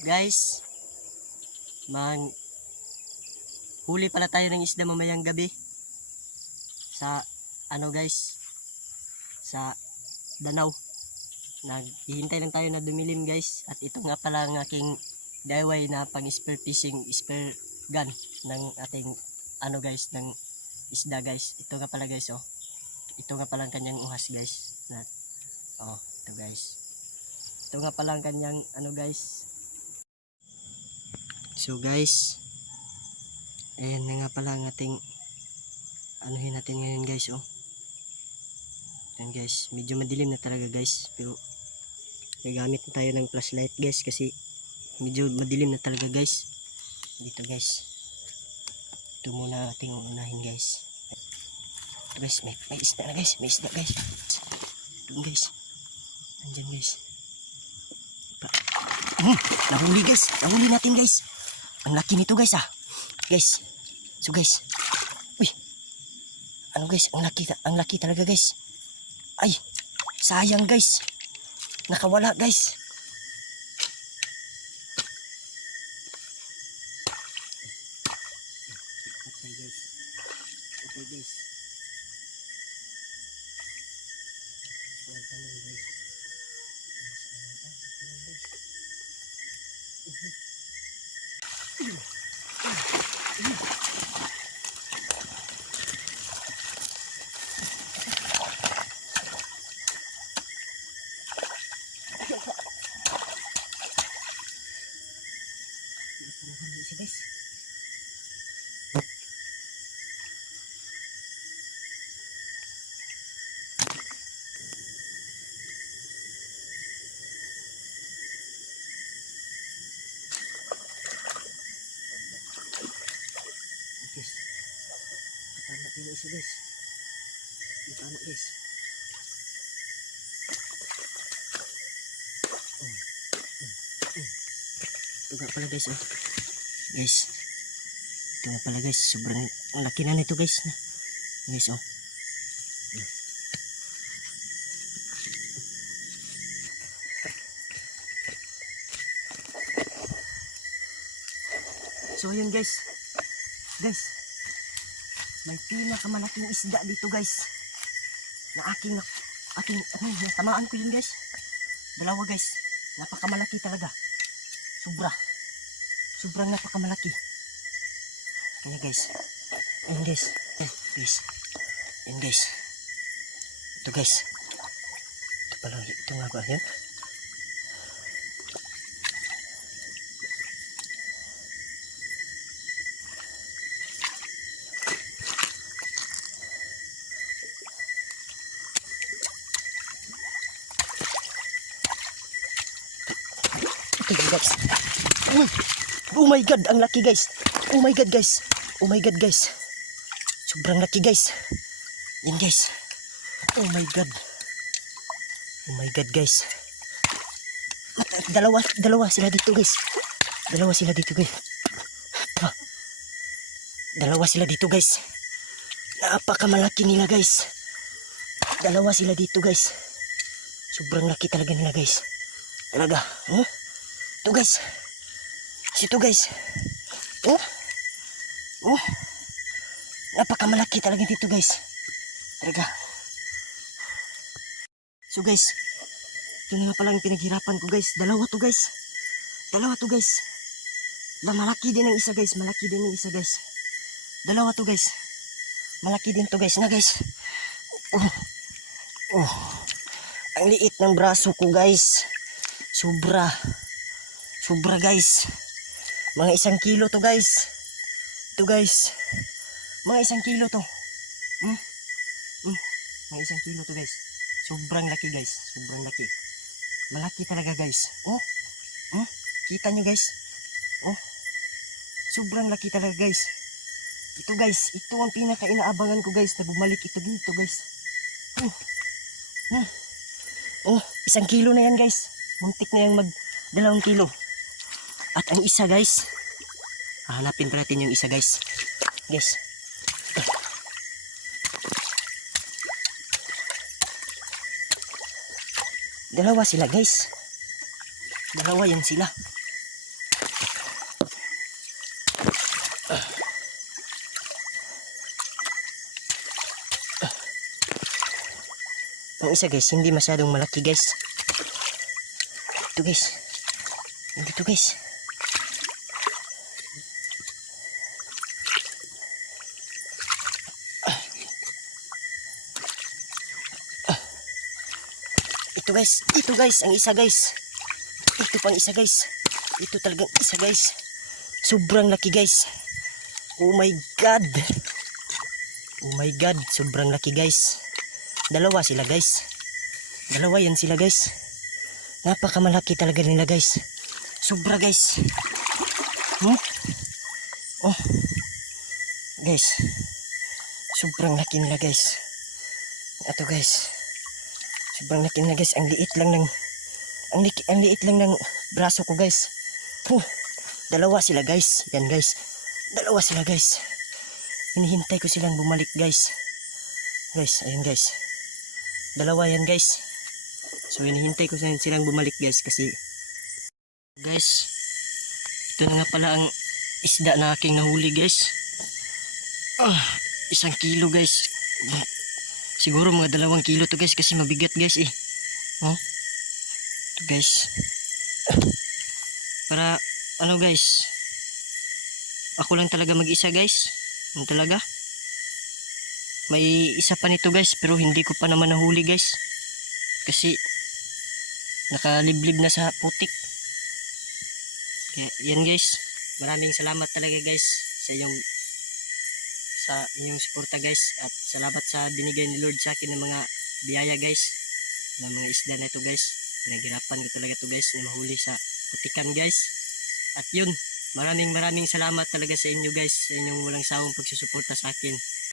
Guys, mang huli pala tayo ng isda mamayang gabi sa guys, sa Danau. Naghihintay lang tayo na dumilim guys, at ito nga pala ang aking DIY na pang spear fishing, spear gun ng ating guys, ng isda guys. Ito nga pala guys, oh. Ito nga pala ang kanyang uhas guys. Ito guys. Ito nga pala ang kanyang guys. So guys, ayan na nga pala ang ating anuhin natin ngayon guys, oh. Ayan guys, medyo madilim na talaga guys, pero gagamit na tayo ng flashlight guys kasi medyo madilim na talaga guys. Dito guys, ito muna ating unahin guys. Ito guys, may isda na guys, may isda guys. Ito guys, andyan guys. Nahuli guys, nahuli natin guys. Ang laki nito guys, guys. So guys, uy, guys, ang laki talaga guys. Ay, sayang guys, nakawala guys. Okay guys, okay guys. Guys, matama tayo isa guys. Matama guys. Ito nga pala guys, oh. Guys, ito nga pala guys, sobrang laki na nito guys. Guys, oh. So yun guys, may pinakamalaking isda dito guys na aking natamaan ko yun guys. Dalawa guys, napakamalaki talaga, sobrang napakamalaki. Kaya guys, ayun guys, ayun guys, ito guys, ito pala, ito nga ba yan? Guys. Oh my god, ang laki guys. Oh my god guys. Oh my god guys. Sobrang laki guys. Yan guys. Oh my god. Oh my god guys. Dalawa sila dito guys. Dalawa sila dito guys. Dalawa sila dito guys. Napakamalaki nila guys. Dalawa sila dito guys. Sobrang laki talaga nila guys. Talaga. Ito guys. Ito guys. Napakamalaki talaga dito guys. Talaga. So guys, ito na pala yung pinaghirapan ko guys. Dalawa to guys. Malaki din ang isa guys. Malaki din ang isa guys. Dalawa to guys. Malaki din to guys. Na guys. Ang liit ng braso ko guys. Sobra guys. Mga 1 kilo to guys. Ito guys. Mga 1 kilo to. Mga 1 kilo to guys. Sobrang laki guys. Sobrang laki. Malaki talaga guys. Kita nyo guys. Sobrang laki talaga guys. Ito guys. Ito ang pinaka inaabangan ko guys. Na bumalik ito dito guys. 1 kilo na yan guys. Muntik na yung mag 2 kilo. At ang isa guys, hahanapin pa natin yung isa guys. Guys, dalawa sila guys. Dalawa yan sila. Ang isa guys, hindi masyadong malaki guys. Ito guys. Dito guys. Ito guys, ang isa guys. Ito pang isa guys. Ito talagang isa guys. Sobrang laki guys. Oh my god. Oh my god, sobrang laki guys. Dalawa sila guys. Dalawa yan sila guys. Napakamalaki talaga nila guys. Sobra guys. Oh. Guys. Sobrang laki nila guys. Ito guys. Sobrang laki nila guys. Ang liit lang ng braso ko guys. Dalawa sila guys. Yan guys. Dalawa sila guys. Hinihintay ko silang bumalik guys. Guys, ayun guys. Dalawa yan guys. So hinihintay ko silang bumalik guys kasi guys, ito na nga pala ang isda na aking nahuli guys. 1 kilo guys. Siguro mga 2 kilo to guys kasi mabigat guys eh. Ito guys. Para ano guys, ako lang talaga mag-isa guys. Ano talaga? May isa pa nito guys pero hindi ko pa naman nahuli guys. Kasi nakaliblib na sa putik. Kaya yan guys. Maraming salamat talaga guys sa inyong suporta guys. At salamat sa binigay ni Lord sa akin ng mga biyaya guys. Ng mga isda na ito guys. Naghirapan ko talaga ito guys na mahuli sa putikan guys. At yun. Maraming salamat talaga sa inyo guys. Sa inyong walang sawang pagsusuporta sa akin.